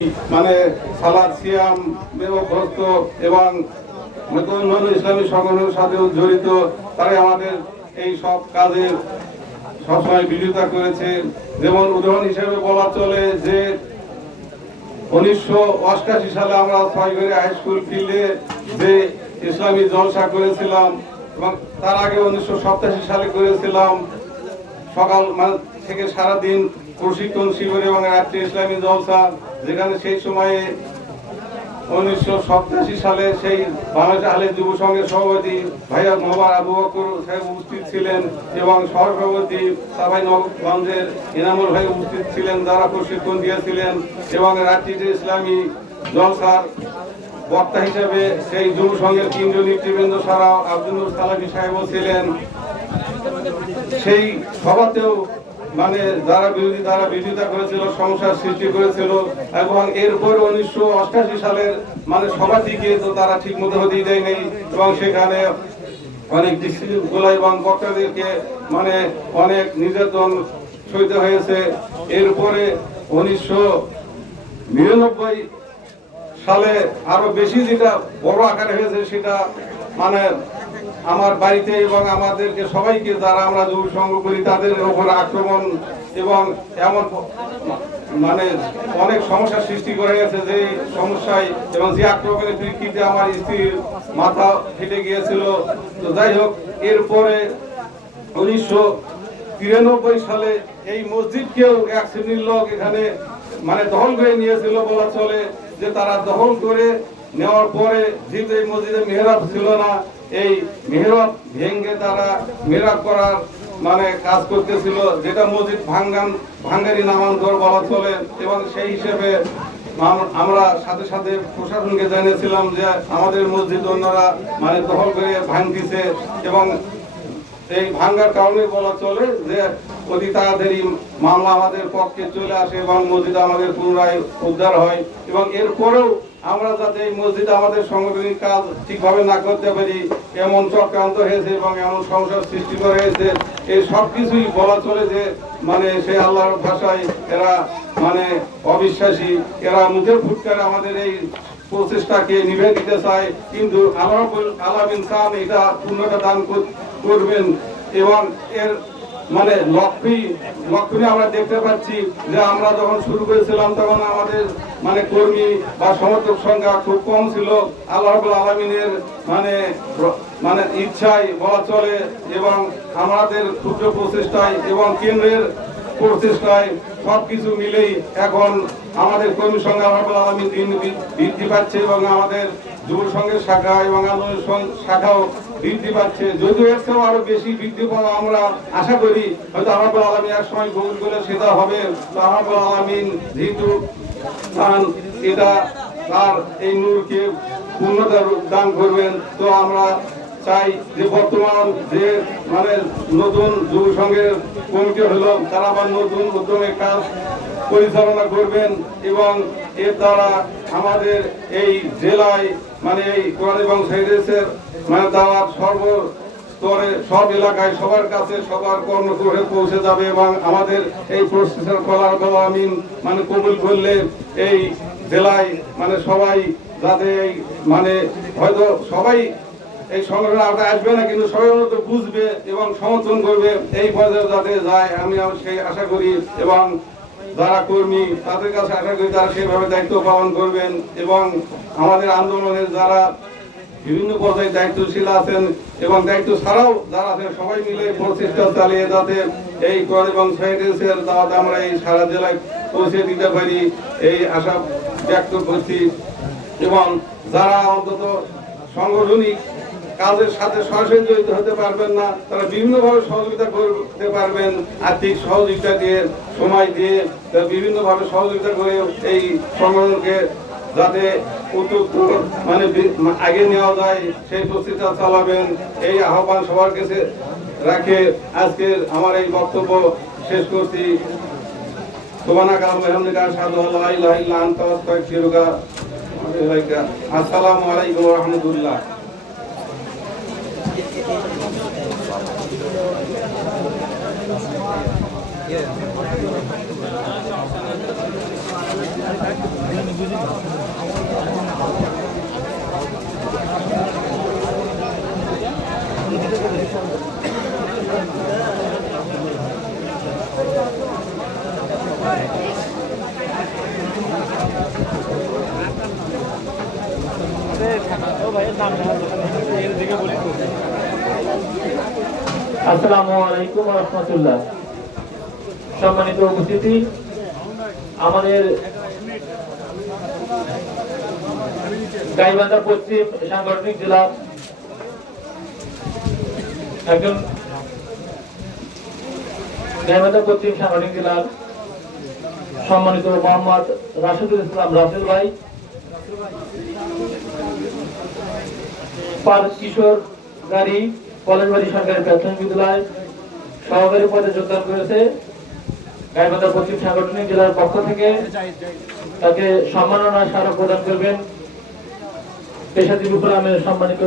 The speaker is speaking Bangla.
মানে সালাদ সিয়াম অভ্যস্ত এবং অন্যান্য ইসলামী সংগঠনের সাথেও জড়িত, তারাই আমাদের এই সব কাজে সবসময় বিরোধিতা করেছে। যেমন উদাহরণ হিসেবে বলা চলে যে 1988 সালে আমরা ছয়ঘরে হাই স্কুল ফিল্ডে যে ইসলামী জলসা করেছিলাম এবং তার আগে 1987 সালে করেছিলাম সকাল থেকে সারাদিন প্রশিক্ষণ শিবির এবং রাত্রি ইসলামী জলসা, যেখানে সেই সময়ে 1987 সালে সেই বাংলাদেশ আহলে যুব সংঘের সভাপতি ভাইয়া মোহাম্মদ আবু বকর সাহেব উপস্থিত ছিলেন এবং সহসভাপতি সাভাই নবগঞ্জের ইনামুল ভাই উপস্থিত ছিলেন, যারা প্রশিক্ষণ দিয়েছিলেন। এবং রাত্রিতে ইসলামী জলসার বক্তা হিসেবে সেই যুব সংঘের কেন্দ্রীয় নেতৃবৃন্দ ছাড়াও আব্দুল সালাফি সাহেবও ছিলেন। সেই সভাতেও যারা বিরোধিতা করেছিল, সমস্যার সৃষ্টি করেছিল এবং এরপর 1988 সালের সভাটিকে তো তারা ঠিক মতো হতেই দেয়নি এবং সেখানে অনেক বিশৃঙ্খলা এবং বক্তাদেরকে অনেক নির্যাতন সইতে হয়েছে। এরপরে 1999 সালে আরো বেশি যেটা বড় আকারে হয়েছে, সেটা আমার বাড়িতে এবং আমাদেরকে সবাইকে যারা আমরা যুব সংঘ করি তাদের উপর আক্রমণ এবং এমন অনেক সমস্যার সৃষ্টি করে গেছে, যে সমস্যায় এবং যে আক্রমণের প্রেক্ষিতে আমার স্ত্রীর মাথা ফেটে গিয়েছিল। তো যাই হোক, এরপরে 1993 সালে এই মসজিদকেও এক শ্রেণীর লোক এখানে দখল করে নিয়েছিল বলা চলে। যে তারা দখল করে নেওয়ার পরে যেহেতু এই মসজিদে মেহরাব ছিল না, এই মেহরাব ভেঙে তারা মেহরাব করার কাজ করতেছিল, যেটা মসজিদ ভাঙ্গারি নামান্তর বলা চলে। এবং সেই হিসেবে আমরা সাথে সাথে প্রশাসনকে জানিয়েছিলাম যে আমাদের মসজিদ অন্যরা দখল করে ভাঙতেছে এবং এই ভাঙ্গার কারণে বলা চলে যে অতি তাড়াতাড়ি মামলা আমাদের পক্ষে চলে আসে এবং মসজিদ আমাদের পুনরায় উদ্ধার হয়। এবং এরপরেও আমরা যাতে এই মসজিদে আমাদের সাংগঠনিক কাজ ঠিকভাবে না করতে পারি এমন চক্রান্ত হয়েছে এবং এমন সমস্যার সৃষ্টি করা হয়েছে। এই সব কিছুই বলা চলে যে সে আল্লাহর ভাষায় এরা অবিশ্বাসী, এরা মুখের ফুটকারে আমাদের এই প্রচেষ্টাকে নিভে দিতে চায়, কিন্তু আল্লাহ আলামিন চান এটা পূর্ণতা দান করবেন। এবং এর লক্ষ্যই আমরা দেখতে পাচ্ছি যে আমরা যখন শুরু করেছিলাম তখন আমাদের কর্মী বা সমর্থক সংখ্যা খুব কম ছিল। আল্লাহ রাব্বুল আলামিনের ইচ্ছায় বলা চলে এবং আমাদের ক্ষুদ্র প্রচেষ্টায় এবং কেন্দ্রের প্রচেষ্টায় সবকিছু মিলেই এখন আমাদের কর্মী সংখ্যা আল্লাহ রাব্বুল আলামিন দিন বৃদ্ধি পাচ্ছে এবং আমাদের যুব সংঘের শাখা এবং আন্দোলন শাখাও বৃদ্ধি পাচ্ছে। যদিও এর চেয়েও আরো বেশি বৃদ্ধি পাওয়া আমরা আশা করি, হয়তো আল্লাহ রাব্বুল আলামিন এক সময় কবুল করলে সেটা হবে। আল্লাহ রাব্বুল আলামিন যেহেতু এটা তার এই নূরকে পূর্ণতা দান করবেন, তো আমরা চাই যে বর্তমান যে নতুন যুব সংঘের কমিটি হলো, তারা আবার নতুন উদ্যমে কাজ পরিচালনা করবেন এবং এর দ্বারা আমাদের এই জেলায় এই কোরআন এবং হাদিসের দাওয়াত সর্বস্তরে সব এলাকায় সবার কাছে সবার কর্মক্ষেত্রে পৌঁছে যাবে এবং আমাদের এই প্রসেসের ফলার আমিন কবুল করলে এই জেলায় সবাই যাতে এই হয়তো সবাই এই সংগঠনে আমরা আসবে না, কিন্তু সবাই মতো বুঝবে এবং সমর্থন করবে, এই পর্যায়ে যাতে যায় আমি সেই আশা করি। এবং যারা কর্মী তাদের কাছে আশা করি তারা সেইভাবে দায়িত্ব পালন করবেন এবং আমাদের আন্দোলনের যারা বিভিন্ন পর্যায়ে দায়িত্বশীল আছেন এবং দায়িত্ব ছাড়াও যারা আছেন সবাই মিলে প্রচেষ্টা চালিয়ে যাতে এই কোরআন এবং হাদিসের দাওয়াত আমরা এই সারা জেলায় পৌঁছে দিতে পারি, এই আশা ব্যক্ত করছি। এবং যারা অন্তত সাংগঠনিক কাজের সাথে সরাসরি জড়িত হতে পারবেন না, তারা বিভিন্নভাবে সহযোগিতা করতে পারবেন, আর্থিক সহযোগিতা দিয়ে, সময় দিয়ে বিভিন্নভাবে সহযোগিতা করে এই সংগঠনকে যাতে উত্তর আগে নেওয়া যায় সেই প্রচেষ্টা চালাবেন, এই আহ্বান সবার কাছে রাখে আজকের আমার এই বক্তব্য শেষ করছি। আসসালামু আলাইকুম ওয়া রাহমাতুল্লাহ। Yeah. আসসালামু আলাইকুম ওয়া রাহমাতুল্লাহ। সম্মানিত উপস্থিতি, আমাদের গাইবান্ধা পশ্চিম সাংগঠনিক জেলা একজন গাইবান্ধা পশ্চিম সাংগঠনিক জেলার সম্মানিত মোহাম্মদ রাশিদুল ইসলাম রাসেল ভাই পার্ক কিশোর গাড়ি কলেজবাড়ি সরকারি প্রাথমিক বিদ্যালয় সহকারী পদে যোগদান করেছে। গাইবান্ধা পশ্চিম সাংগঠনিক জেলার পক্ষ থেকে তাকে সম্মাননা স্মারক প্রদান করবেন পেশাজীবী ফোরামের সম্মানিত